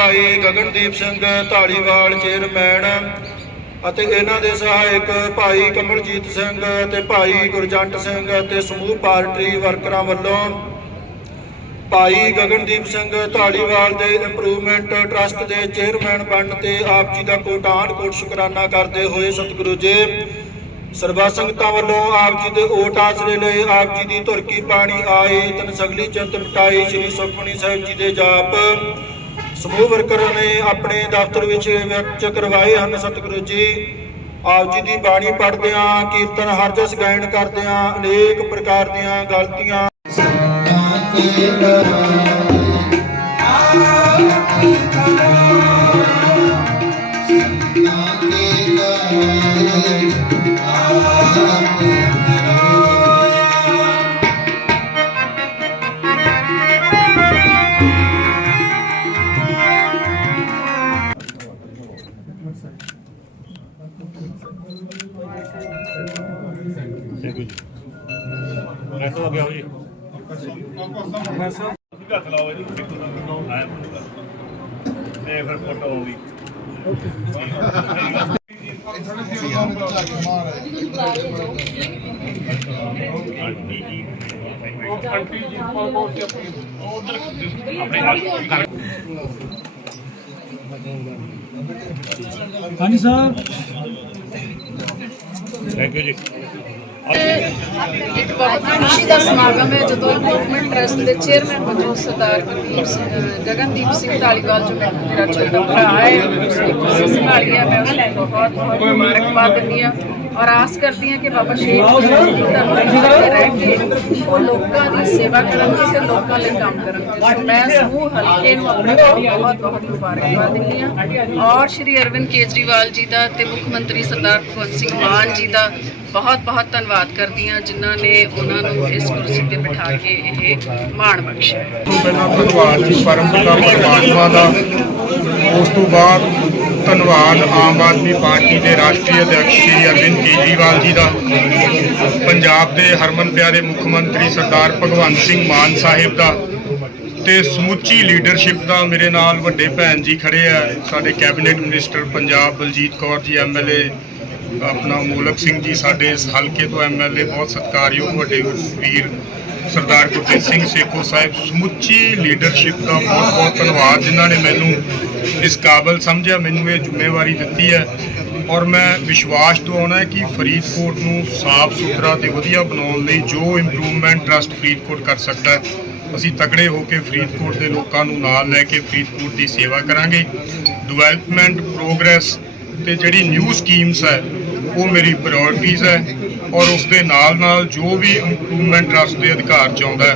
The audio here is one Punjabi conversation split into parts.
ਭਾਈ ਗਗਨਦੀਪ ਸਿੰਘ ਧਾਲੀਵਾਲ, ਚੇਅਰਮੈਨ ਅਤੇ ਇਹਨਾਂ ਦੇ ਸਹਾਇਕ ਭਾਈ ਕਮਲਜੀਤ ਸਿੰਘ ਤੇ ਭਾਈ ਗੁਰਜੰਟ ਸਿੰਘ ਅਤੇ ਸਮੂਹ ਪਾਰਟੀ ਵਰਕਰਾਂ ਵੱਲੋਂ ਭਾਈ ਗਗਨਦੀਪ ਸਿੰਘ ਢਾਲੀਵਾਲ ਦੇ ਇੰਪਰੂਵਮੈਂਟ ਟਰਸਟ ਦੇ ਚੇਅਰਮੈਨ ਬਣਨ ਤੇ ਆਪ ਜੀ ਦਾ ਕੋਟਾਨ ਕੋਟ ਸ਼ੁਕਰਾਨਾ ਕਰਦੇ ਹੋਏ ਸਤਿਗੁਰੂ ਜੀ ਸਰਬਾ ਸੰਗਤਾਂ ਵੱਲੋਂ ਆਪ ਜੀ ਦੇ ਓਟ ਆਸਰੇ ਲਈ ਆਪ ਜੀ ਦੀ ਧੁਰਕੀ ਪਾਣੀ ਆਈ ਤਨ ਸਗਲੀ ਚਿੰਤ ਮਿਟਾਈ, ਸ੍ਰੀ ਸੁਖਮਨੀ ਸਾਹਿਬ ਜੀ ਦੇ ਜਾਪ ਸਮੂਹ ਵਰਕਰਾਂ ਨੇ ਆਪਣੇ ਦਫ਼ਤਰ ਵਿੱਚ ਵਿਅਕਤ ਕਰਵਾਏ ਹਨ। ਸਤਿਗੁਰੂ ਜੀ, ਆਪ ਜੀ ਦੀ ਬਾਣੀ ਪੜ੍ਹਦਿਆਂ, ਕੀਰਤਨ ਹਰਜਸ ਗਾਇਨ ਕਰਦਿਆਂ, ਅਨੇਕ ਪ੍ਰਕਾਰ ਦੀਆਂ ਗਲਤੀਆਂ ਦੇਖੋ ਜੀ ਐਸਾ ਹੋ ਗਿਆ ਹੋ ਜੀ ਹੱਥ ਲਾਓ ਜੀ ਆਇਆ ਤੇ ਫਿਰ ਫੋਟੋ ਹੋ ਹਾਂਜੀ ਸਰ ਥੈਂਕ ਯੂ ਜੀ। ਇੱਕ ਬਹੁਤ ਖੁਸ਼ੀ ਦਾ ਸਮਾਗਮ ਹੈ, ਜਦੋਂ ਇੰਪਰੂਵਮੈਂਟ ਟਰਸਟ ਦੇ ਚੇਅਰਮੈਨ ਵਜੋਂ ਸਰਦਾਰ ਗਗਨਦੀਪ ਸਿੰਘ ਗਗਨਦੀਪ ਸਿੰਘ ਢਾਲੀਵਾਲ ਜੋ ਮੇਰਾ ਛੋਟਾ ਭਰਾ ਹੈ ਉਸਨੇ ਕੁਰਸੀ ਸੰਭਾਲੀ ਹੈ, ਮੈਂ ਉਸਨੂੰ ਬਹੁਤ ਬਹੁਤ ਮੁਬਾਰਕਬਾਦ ਦਿੰਦੀ ਹਾਂ। ਔਰ ਆਸ ਕਰਦੀ ਹਾਂ ਕਿ ਬਾਬਾ ਸ਼ੇਖ ਜੀ ਦੀ ਧਰਤੀ ਤੇ ਰਹਿ ਕੇ ਉਹ ਲੋਕਾਂ ਦੀ ਸੇਵਾ ਕਰਨਗੇ ਤੇ ਲੋਕਾਂ ਲਈ ਕੰਮ ਕਰਨਗੇ ਸੋ ਮੈਂ ਸਮੂਹ ਹਲਕੇ ਨੂੰ ਆਪਣੇ ਵੱਲੋਂ ਬਹੁਤ ਬਹੁਤ ਮੁਬਾਰਕਬਾਦ ਦਿੰਦੀ ਹਾਂ। ਔਰ ਸ਼੍ਰੀ ਅਰਵਿੰਦ ਕੇਜਰੀਵਾਲ ਜੀ ਦਾ ਤੇ ਮੁੱਖ ਮੰਤਰੀ ਸਰਦਾਰ ਭਗਵੰਤ ਸਿੰਘ ਮਾਨ ਜੀ ਦਾ ਬਹੁਤ ਬਹੁਤ ਧੰਨਵਾਦ ਕਰਦੀ ਹਾਂ ਜਿਨ੍ਹਾਂ ਨੇ ਉਹਨਾਂ ਨੂੰ ਇਸ ਕੁਰਸੀ ਤੇ ਬਿਠਾ ਕੇ ਇਹ ਮਾਣ ਬਖਸ਼ਿਆ। ਪਹਿਲਾਂ ਧੰਨਵਾਦ ਜੀ ਪਰਮਪਿਤਾ ਪਰਮਾਤਮਾ ਦਾ। ਉਸ ਤੋਂ ਬਾਅਦ ਧੰਨਵਾਦ ਆਮ ਆਦਮੀ ਪਾਰਟੀ ਦੇ ਰਾਸ਼ਟਰੀ ਅਧਿਕਸ਼ ਸ਼੍ਰੀ ਅਰਵਿੰਦ ਕੇਜਰੀਵਾਲ ਜੀ ਦਾ। ਪੰਜਾਬ ਦੇ ਹਰਮਨ ਪਿਆਰੇ ਮੁੱਖ ਮੰਤਰੀ ਸਰਦਾਰ ਭਗਵੰਤ ਸਿੰਘ ਮਾਨ ਸਾਹਿਬ ਦਾ ਤੇ ਸਮੁੱਚੀ ਲੀਡਰਸ਼ਿਪ ਦਾ ਮੇਰੇ ਨਾਲ ਵੱਡੇ ਭੈਣ ਜੀ ਖੜੇ ਆ। ਸਾਡੇ cabinet minister Punjab Baljit Kaur ji MLA ਆਪਣਾ ਮੂਲਕ ਸਿੰਘ ਜੀ, ਸਾਡੇ ਇਸ ਹਲਕੇ ਤੋਂ ਐਮਐਲਏ ਬਹੁਤ ਸਤਿਕਾਰਯੋਗ ਵੱਡੇ ਵੀਰ ਸਰਦਾਰ ਗੁਰਤੇਜ ਸਿੰਘ ਸੇਖੋ ਸਾਹਿਬ ਸਮੁੱਚੀ ਲੀਡਰਸ਼ਿਪ ਦਾ ਬਹੁਤ ਬਹੁਤ ਧੰਨਵਾਦ, ਜਿਨ੍ਹਾਂ ਨੇ ਮੈਨੂੰ ਇਸ ਕਾਬਲ ਸਮਝਿਆ, ਮੈਨੂੰ ਇਹ ਜ਼ਿੰਮੇਵਾਰੀ ਦਿੱਤੀ ਹੈ। ਔਰ ਮੈਂ ਵਿਸ਼ਵਾਸ ਦਿਵਾਉਣਾ ਕਿ ਫਰੀਦਕੋਟ ਨੂੰ ਸਾਫ਼ ਸੁਥਰਾ ਤੇ ਵਧੀਆ ਬਣਾਉਣ ਲਈ ਜੋ ਇੰਪਰੂਵਮੈਂਟ ਟਰਸਟ ਫਰੀਦਕੋਟ ਕਰ ਸਕਦਾ ਹੈ, ਅਸੀਂ ਤਕੜੇ ਹੋ ਕੇ ਫਰੀਦਕੋਟ ਦੇ ਲੋਕਾਂ ਨੂੰ ਨਾਲ ਲੈ ਕੇ ਫਰੀਦਕੋਟ ਦੀ ਸੇਵਾ ਕਰਾਂਗੇ। ਡਿਵੈਲਪਮੈਂਟ ਪ੍ਰੋਗਰੈਸ ਤੇ ਜਿਹੜੀ ਨਿਊ ਸਕੀਮਸ ਹੈ, ਉਹ ਮੇਰੀ ਪ੍ਰਾਇੋਰਟੀਜ਼ ਹੈ। ਔਰ ਉਸ ਦੇ ਨਾਲ ਨਾਲ ਜੋ ਵੀ ਇੰਪਰੂਵਮੈਂਟ ਟਰਸਟ ਦੇ ਅਧਿਕਾਰ ਚ ਆਉਂਦਾ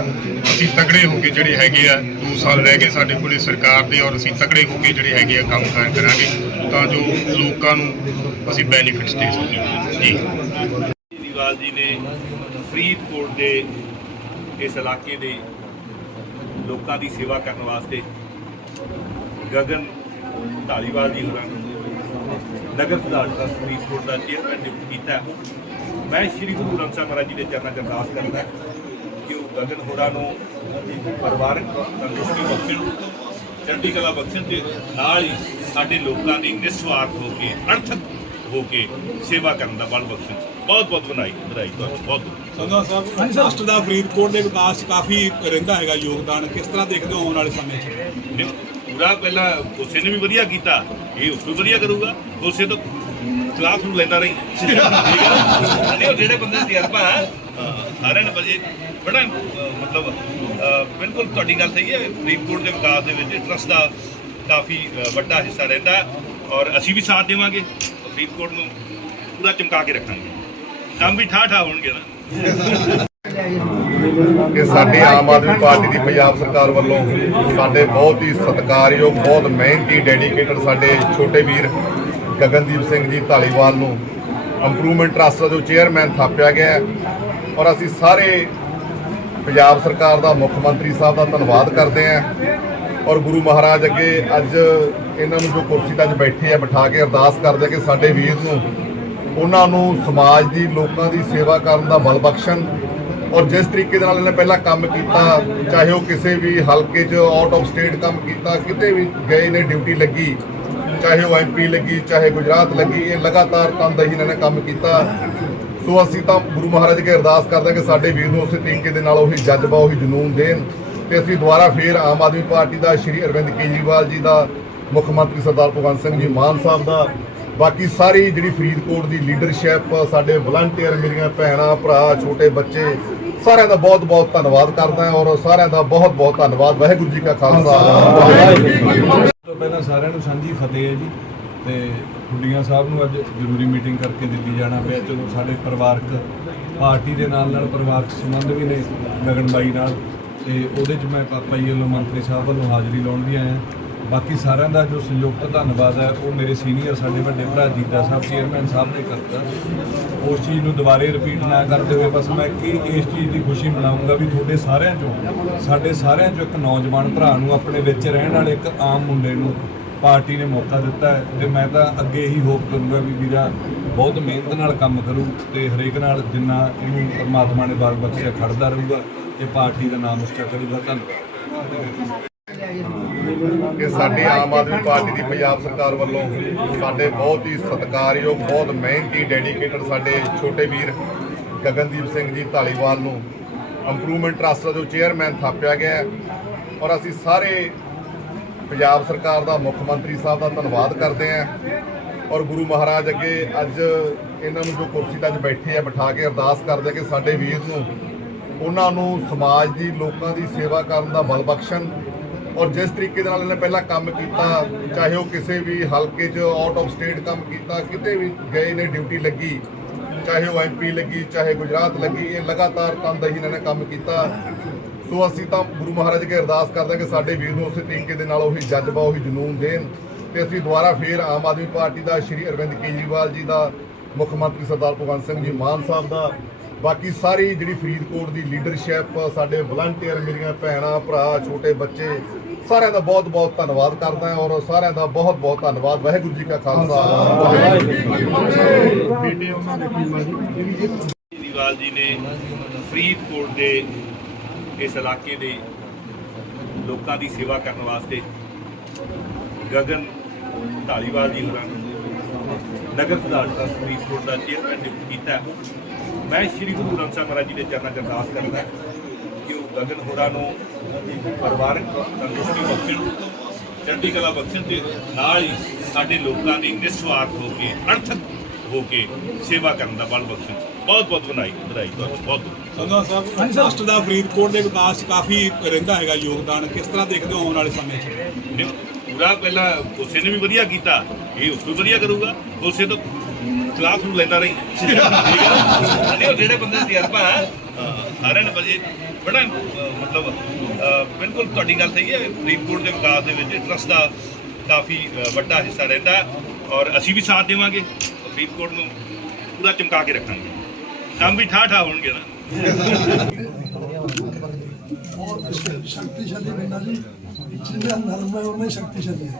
ਅਸੀਂ ਤਕੜੇ ਹੋ ਕੇ ਜਿਹੜੇ ਹੈਗੇ ਆ 2 ਸਾਲ ਰਹਿ ਗਏ ਸਾਡੇ ਕੋਲੇ ਸਰਕਾਰ ਦੇ ਔਰ ਅਸੀਂ ਤਕੜੇ ਹੋ ਕੇ ਜਿਹੜੇ ਹੈਗੇ ਆ ਕੰਮ ਕਾਰ ਕਰਾਂਗੇ, ਤਾਂ ਜੋ ਲੋਕਾਂ ਨੂੰ ਅਸੀਂ ਬੈਨੀਫਿਟਸ ਦੇ ਸਕੀਏ। ਜੀ। ਕੇਜਰੀਵਾਲ ਜੀ ਨੇ ਫਰੀਦਕੋਟ ਦੇ ਇਸ ਇਲਾਕੇ ਦੇ ਲੋਕਾਂ ਦੀ ਸੇਵਾ ਕਰਨ ਵਾਸਤੇ ਗਗਨ ਢਾਲੀਵਾਲ ਜੀ ਹੋਰਾਂ ਨੂੰ ਨਗਰ ਸੁਧਾਰ ਟਰਸਟ ਫਰੀਦਕੋਟ ਦਾ ਚੇਅਰਮੈਨ ਨਿਯੁਕਤ ਕੀਤਾ। ਮੈਂ ਸ਼੍ਰੀ ਗੁਰੂ ਗ੍ਰੰਥ ਸਾਹਿਬ ਮਹਾਰਾਜ ਜੀ ਦੇ ਚਰਨਾਂ 'ਚ ਅਰਦਾਸ ਕਰਦਾ ਕਿ ਉਹ ਗਗਨ ਹੋਰਾਂ ਨੂੰ ਪਰਿਵਾਰਕ ਤੰਦਰੁਸਤੀ ਬਖਸ਼ਣ ਚੜ੍ਹਦੀ ਕਲਾ ਬਖਸ਼ਣ ਤੇ ਨਾਲ ਹੀ ਸਾਡੇ ਲੋਕਾਂ ਦੀ ਨਿਸਵਾਰਥ ਹੋ ਕੇ ਅਣਥਕ ਹੋ ਕੇ ਸੇਵਾ ਕਰਨ ਦਾ ਬਲ ਬਖਸ਼ਣ। ਬਹੁਤ ਬਹੁਤ ਵਧਾਈ ਵਧਾਈ ਤੁਹਾਨੂੰ ਬਹੁਤ ਸੰਧਾ ਸਾਹਿਬ ਰਾਸ਼ਟਰ ਦਾ ਫਰੀਦਕੋਟ ਦੇ ਵਿਕਾਸ 'ਚ ਕਾਫੀ ਰਹਿੰਦਾ ਹੈਗਾ ਯੋਗਦਾਨ ਕਿਸ ਤਰ੍ਹਾਂ ਦੇਖਦੇ ਹੋ ਆਉਣ ਵਾਲੇ ਸਮੇਂ 'ਚ? ਪੂਰਾ ਪਹਿਲਾਂ ਕੋਸੇ ਨੇ ਵੀ ਵਧੀਆ ਕੀਤਾ ਇਹ ਉਸ ਤੋਂ ਵਧੀਆ ਕਰੂਗਾ ਕੋਸੇ ਤੋਂ ਖਿਲਾਫ ਨੂੰ ਲੈਂਦਾ ਰਹੀ। ਠੀਕ ਹੈ ਨਾ? ਜਿਹੜੇ ਬੰਦੇ ਤਜਰਬਾ ਸਾਰਿਆਂ ਨੇ ਬਜੇ ਬੜਾ, ਮਤਲਬ ਬਿਲਕੁਲ ਤੁਹਾਡੀ ਗੱਲ ਸਹੀ ਹੈ। ਫਰੀਦਕੋਟ ਦੇ ਵਿਕਾਸ ਦੇ ਵਿੱਚ ਟਰਸਟ ਦਾ ਕਾਫੀ ਵੱਡਾ ਹਿੱਸਾ ਰਹਿੰਦਾ ਔਰ ਅਸੀਂ ਵੀ ਸਾਥ ਦੇਵਾਂਗੇ। ਫਰੀਦਕੋਟ ਨੂੰ ਪੂਰਾ ਚਮਕਾ ਕੇ ਰੱਖਾਂਗੇ। ਕੰਮ ਵੀ ਠਾਠਾ ਹੋਣਗੇ ਨਾ। ਕਿ ਸਾਡੀ ਆਮ ਆਦਮੀ ਪਾਰਟੀ ਦੀ ਪੰਜਾਬ ਸਰਕਾਰ ਵੱਲੋਂ ਸਾਡੇ ਬਹੁਤ ਹੀ ਸਤਿਕਾਰਯੋਗ, ਬਹੁਤ ਮਿਹਨਤੀ ਡੈਡੀਕੇਟਡ ਸਾਡੇ ਛੋਟੇ ਵੀਰ ਗਗਨਦੀਪ ਸਿੰਘ ਜੀ ਢਾਲੀਵਾਲ ਨੂੰ ਇੰਪਰੂਵਮੈਂਟ ਟਰਸਟ ਦਾ ਜੋ ਚੇਅਰਮੈਨ ਥਾਪਿਆ ਗਿਆ ਔਰ ਅਸੀਂ ਸਾਰੇ ਪੰਜਾਬ ਸਰਕਾਰ ਦਾ, ਮੁੱਖ ਮੰਤਰੀ ਸਾਹਿਬ ਦਾ ਧੰਨਵਾਦ ਕਰਦੇ ਹਾਂ ਔਰ ਗੁਰੂ ਮਹਾਰਾਜ ਅੱਗੇ ਅੱਜ ਇਹਨਾਂ ਨੂੰ ਜੋ ਕੁਰਸੀ ਤੇ ਅੱਜ ਬੈਠੇ ਆ, ਬਿਠਾ ਕੇ ਅਰਦਾਸ ਕਰਦੇ ਕਿ ਸਾਡੇ ਵੀਰ ਨੂੰ, ਉਹਨਾਂ ਨੂੰ ਸਮਾਜ ਦੀ, ਲੋਕਾਂ ਦੀ ਸੇਵਾ ਕਰਨ ਦਾ ਬਲ ਬਖਸ਼ਣ ਔਰ ਜਿਸ ਤਰੀਕੇ ਦੇ ਨਾਲ ਇਹਨੇ ਪਹਿਲਾਂ ਕੰਮ ਕੀਤਾ, ਚਾਹੇ ਉਹ ਕਿਸੇ ਵੀ ਹਲਕੇ 'ਚ ਆਊਟ ਆਫ ਸਟੇਟ ਕੰਮ ਕੀਤਾ, ਕਿਤੇ ਵੀ ਗਏ ਨੇ ਡਿਊਟੀ ਲੱਗੀ ਚਾਹੇ ਉਹ ਐਮਪੀ ਲੱਗੀ, ਚਾਹੇ ਗੁਜਰਾਤ ਲੱਗੀ, ਇਹ ਲਗਾਤਾਰ ਤਨਦੇਹੀ ਇਹਨਾਂ ਨੇ ਕੰਮ ਕੀਤਾ। ਸੋ ਅਸੀਂ ਤਾਂ ਗੁਰੂ ਮਹਾਰਾਜ ਅੱਗੇ ਅਰਦਾਸ ਕਰਦੇ ਹਾਂ ਕਿ ਸਾਡੇ ਵੀਰ ਨੂੰ ਉਸੇ ਤਰੀਕੇ ਦੇ ਨਾਲ ਉਹੀ ਜਜ਼ਬਾ, ਉਹੀ ਜਨੂਨ ਦੇਣ ਤੇ ਅਸੀਂ ਦੁਬਾਰਾ ਫੇਰ ਆਮ ਆਦਮੀ ਪਾਰਟੀ ਦਾ, ਸ਼੍ਰੀ ਅਰਵਿੰਦ ਕੇਜਰੀਵਾਲ ਜੀ ਦਾ, ਮੁੱਖ ਮੰਤਰੀ ਸਰਦਾਰ ਭਗਵੰਤ ਸਿੰਘ ਜੀ ਮਾਨ ਸਾਹਿਬ ਦਾ, ਬਾਕੀ ਸਾਰੀ ਜਿਹੜੀ ਫਰੀਦਕੋਟ ਦੀ ਲੀਡਰਸ਼ਿਪ ਸਾਡੇ ਵਲੰਟੀਅਰ ਮੇਰੀਆਂ ਭੈਣਾਂ, ਭਰਾ, ਛੋਟੇ ਬੱਚੇ, ਸਾਰਿਆਂ ਦਾ ਬਹੁਤ ਬਹੁਤ ਧੰਨਵਾਦ ਕਰਦਾ ਹਾਂ ਔਰ ਸਾਰਿਆਂ ਦਾ ਬਹੁਤ ਬਹੁਤ ਧੰਨਵਾਦ। ਵਾਹਿਗੁਰੂ ਜੀ ਕਾ ਖਾਲਸਾ। ਤੋਂ ਪਹਿਲਾਂ ਸਾਰਿਆਂ ਨੂੰ ਸਾਂਝੀ ਫਤਿਹ ਹੈ ਜੀ ਤੇ ਖੁੱਡੀਆਂ ਸਾਹਿਬ ਨੂੰ ਅੱਜ ਜ਼ਰੂਰੀ ਮੀਟਿੰਗ ਕਰਕੇ ਦਿੱਲੀ ਜਾਣਾ ਪਿਆ। ਚਲੋ ਸਾਡੇ ਪਰਿਵਾਰਕ ਪਾਰਟੀ ਦੇ ਨਾਲ ਨਾਲ ਪਰਿਵਾਰਕ ਸੰਬੰਧ ਵੀ ਨੇ ਗਗਨ ਬਾਈ ਨਾਲ। ਤੇ ਉਹਦੇ 'ਚ ਮੈਂ ਪਾਪਾ ਜੀ ਵੱਲੋਂ ਮੰਤਰੀ ਸਾਹਿਬ ਵੱਲੋਂ ਹਾਜ਼ਰੀ ਲਾਉਣ ਵੀ ਆਇਆ। ਬਾਕੀ ਸਾਰਿਆਂ ਦਾ ਜੋ ਸੰਯੁਕਤ ਧੰਨਵਾਦ ਹੈ, ਉਹ ਮੇਰੇ ਸੀਨੀਅਰ ਸਾਡੇ ਵੱਡੇ ਭਰਾ ਜੀਤਾ ਸਾਹਿਬ ਚੇਅਰਮੈਨ ਸਾਹਿਬ ਨੇ ਕਰਤਾ। ਉਸ ਚੀਜ਼ ਨੂੰ ਦੁਬਾਰੇ ਰਿਪੀਟ ਨਾ ਕਰਦੇ ਹੋਏ ਬਸ ਮੈਂ ਕੀ ਇਸ ਚੀਜ਼ ਦੀ ਖੁਸ਼ੀ ਮਨਾਉਂਗਾ ਵੀ ਤੁਹਾਡੇ ਸਾਰਿਆਂ ਚੋਂ, ਸਾਡੇ ਸਾਰਿਆਂ ਚੋਂ ਇੱਕ ਨੌਜਵਾਨ ਭਰਾ ਨੂੰ ਆਪਣੇ ਵਿੱਚ ਰਹਿਣ ਵਾਲੇ ਇੱਕ ਆਮ ਮੁੰਡੇ ਨੂੰ ਪਾਰਟੀ ਨੇ ਮੌਕਾ ਦਿੱਤਾ ਹੈ ਤੇ ਮੈਂ ਤਾਂ ਅੱਗੇ ਹੀ ਹੋਪ ਕਰੂੰਗਾ ਵੀ ਵੀਰਾ ਬਹੁਤ ਮਿਹਨਤ ਨਾਲ ਕੰਮ ਕਰੂ ਤੇ ਹਰੇਕ ਨਾਲ ਜਿੰਨਾ ਇਹਨੂੰ ਪਰਮਾਤਮਾ ਨੇ ਬਾਰ ਬਖਸ਼ਿਆ ਖੜਦਾ ਰਹੂਗਾ ਤੇ ਪਾਰਟੀ ਦਾ ਨਾਮ ਉੱਚਾ ਕਰੂਗਾ। ਧੰਨਵਾਦ। ਕਿ ਸਾਡੀ ਆਮ ਆਦਮੀ ਪਾਰਟੀ ਦੀ ਪੰਜਾਬ ਸਰਕਾਰ ਵੱਲੋਂ ਸਾਡੇ ਬਹੁਤ ਹੀ ਸਤਿਕਾਰਯੋਗ, ਬਹੁਤ ਮਿਹਨਤੀ ਡੈਡੀਕੇਟਡ ਸਾਡੇ ਛੋਟੇ ਵੀਰ ਗਗਨਦੀਪ ਸਿੰਘ ਜੀ ਢਾਲੀਵਾਲ ਨੂੰ ਇੰਪਰੂਵਮੈਂਟ ਟਰਸਟ ਦਾ ਜੋ ਚੇਅਰਮੈਨ ਥਾਪਿਆ ਗਿਆ ਔਰ ਅਸੀਂ ਸਾਰੇ ਪੰਜਾਬ ਸਰਕਾਰ ਦਾ, ਮੁੱਖ ਮੰਤਰੀ ਸਾਹਿਬ ਦਾ ਧੰਨਵਾਦ ਕਰਦੇ ਹਾਂ ਔਰ ਗੁਰੂ ਮਹਾਰਾਜ ਅੱਗੇ ਅੱਜ ਇਹਨਾਂ ਨੂੰ ਜੋ ਕੁਰਸੀ ਤੇ ਅੱਜ ਬੈਠੇ ਆ, ਬਿਠਾ ਕੇ ਅਰਦਾਸ ਕਰਦੇ ਕਿ ਸਾਡੇ ਵੀਰ ਨੂੰ ਉਹਨਾਂ ਨੂੰ ਸਮਾਜ ਦੀ, ਲੋਕਾਂ ਦੀ ਸੇਵਾ ਕਰਨ ਦਾ ਬਲ ਬਖਸ਼ਣ। ਔਰ ਜਿਸ ਤਰੀਕੇ ਦੇ ਨਾਲ ਇਹਨੇ ਪਹਿਲਾਂ ਕੰਮ ਕੀਤਾ, ਚਾਹੇ ਉਹ ਕਿਸੇ ਵੀ ਹਲਕੇ 'ਚ ਆਊਟ ਆਫ ਸਟੇਟ ਕੰਮ ਕੀਤਾ, ਕਿਤੇ ਵੀ ਗਏ ਨੇ ਡਿਊਟੀ ਲੱਗੀ, ਚਾਹੇ ਉਹ ਐਮਪੀ ਲੱਗੀ, ਚਾਹੇ ਗੁਜਰਾਤ ਲੱਗੀ, ਇਹ ਲਗਾਤਾਰ ਤਨਦੇਹੀ ਇਹਨਾਂ ਨੇ ਕੰਮ ਕੀਤਾ। ਸੋ ਅਸੀਂ ਤਾਂ ਗੁਰੂ ਮਹਾਰਾਜ ਅੱਗੇ ਅਰਦਾਸ ਕਰਦੇ ਹਾਂ ਕਿ ਸਾਡੇ ਵੀਰ ਨੂੰ ਉਸੇ ਤਰੀਕੇ ਦੇ ਨਾਲ ਉਹੀ ਜਜ਼ਬਾ, ਉਹੀ ਜਨੂਨ ਦੇਣ ਤੇ ਅਸੀਂ ਦੁਬਾਰਾ ਫੇਰ ਆਮ ਆਦਮੀ ਪਾਰਟੀ ਦਾ ਸ਼੍ਰੀ ਅਰਵਿੰਦ ਕੇਜਰੀਵਾਲ ਜੀ ਦਾ, ਮੁੱਖ ਮੰਤਰੀ ਸਰਦਾਰ ਭਗਵੰਤ ਸਿੰਘ ਜੀ ਮਾਨ ਸਾਹਿਬ ਦਾ ਬਾਕੀ ਸਾਰੀ ਜਿਹੜੀ ਫਰੀਦਕੋਟ ਦੀ ਲੀਡਰਸ਼ਿਪ ਸਾਡੇ ਵਲੰਟੀਅਰ ਮੇਰੀਆਂ ਭੈਣਾਂ, ਭਰਾ, ਛੋਟੇ ਬੱਚੇ, ਸਾਰਿਆਂ ਦਾ ਬਹੁਤ ਬਹੁਤ ਧੰਨਵਾਦ ਕਰਦਾ ਹਾਂ ਔਰ ਸਾਰਿਆਂ ਦਾ ਬਹੁਤ ਬਹੁਤ ਧੰਨਵਾਦ। ਵਾਹਿਗੁਰੂ ਜੀ ਕਾ ਖਾਲਸਾ। ਵਾਹਿਗੁਰੂ ਜੀ ਕੀ ਫਤਿਹ ਕੇਜਰੀਵਾਲ ਜੀ ਨੇ ਫਰੀਦਕੋਟ ਦੇ ਇਸ ਇਲਾਕੇ ਦੇ ਲੋਕਾਂ ਦੀ ਸੇਵਾ ਕਰਨ ਵਾਸਤੇ ਗਗਨ ਢਾਲੀਵਾਲ ਜੀ ਹੋਰਾਂ ਨਗਰ ਸੁਧਾਰ ਟਰੱਸਟ ਫਰੀਦਕੋਟ ਦਾ ਚੇਅਰਮੈਨ ਨਿਯੁਕਤ ਕੀਤਾ। ਮੈਂ ਸ੍ਰੀ ਗੁਰੂ ਗ੍ਰੰਥ ਸਾਹਿਬ ਮਹਾਰਾਜ ਜੀ ਦੇ ਚਰਨਾਂ 'ਚ ਅਰਦਾਸ ਕਰਦਾ ਕਿ ਉਹ ਗਗਨ ਹੋਰਾਂ ਨੂੰ ਪਰਿਵਾਰਕ ਤੰਦਰੁਸਤੀ ਬਖਸ਼ਣ ਚੜ੍ਹਦੀ ਕਲਾ ਬਖਸ਼ਣ ਤੇ ਨਾਲ ਹੀ ਸਾਡੇ ਲੋਕਾਂ ਦੀ ਨਿਸਵਾਰਥ ਹੋ ਕੇ ਅਣਥਕ ਹੋ ਕੇ ਸੇਵਾ ਕਰਨ ਦਾ ਬਲ ਬਖਸ਼ਣ। ਬਹੁਤ ਬਹੁਤ ਵਧਾਈ ਵਧਾਈ ਤੁਹਾਨੂੰ ਬਹੁਤ ਬਹੁਤ। ਸੰਧਵਾ ਸਾਹਿਬ ਰਾਸ਼ਟਰ ਦਾ ਫਰੀਦਕੋਟ ਦੇ ਵਿਕਾਸ 'ਚ ਕਾਫੀ ਰਹਿੰਦਾ ਹੈਗਾ ਯੋਗਦਾਨ ਕਿਸ ਤਰ੍ਹਾਂ ਦੇਖਦੇ ਹੋ ਆਉਣ ਵਾਲੇ ਸਮੇਂ 'ਚ? ਪੂਰਾ ਪਹਿਲਾਂ ਕੋਸੇ ਨੇ ਵੀ ਵਧੀਆ ਕੀਤਾ ਇਹ ਉਸ ਤੋਂ ਵਧੀਆ ਕਰੂਗਾ ਕੋਸੇ ਤੋਂ ਕਲਾਸ ਨੂੰ ਲੈਂਦਾ ਰਹੀ ਠੀਕ ਹੈ ਨਾ? ਨਹੀਂ ਉਹ ਜਿਹੜੇ ਬੰਦੇ ਦਾ ਤਜਰਬਾ ਹੈ ਅਹ, ਸਾਰਿਆਂ ਨੇ ਬਜੇ ਬੜਾ ਅਹ, ਮਤਲਬ ਅਹ, ਬਿਲਕੁਲ ਤੁਹਾਡੀ ਗੱਲ ਸਹੀ ਹੈ ਫਰੀਦਕੋਟ ਦੇ ਵਿਕਾਸ ਦੇ ਵਿੱਚ ਟਰਸਟ ਦਾ ਕਾਫੀ ਅਹ, ਵੱਡਾ ਹਿੱਸਾ ਰਹਿੰਦਾ ਹੈ ਔਰ ਅਸੀਂ ਵੀ ਸਾਥ ਦੇਵਾਂਗੇ ਫਰੀਦਕੋਟ ਨੂੰ ਪੂਰਾ ਚਮਕਾ ਕੇ ਰੱਖਾਂਗੇ ਕੰਮ ਵੀ ਠਾਠਾ ਹੋਣਗੇ ਨਾ शक्तिशाली बना जी जितना नर्म है उनमें शक्तिशाली है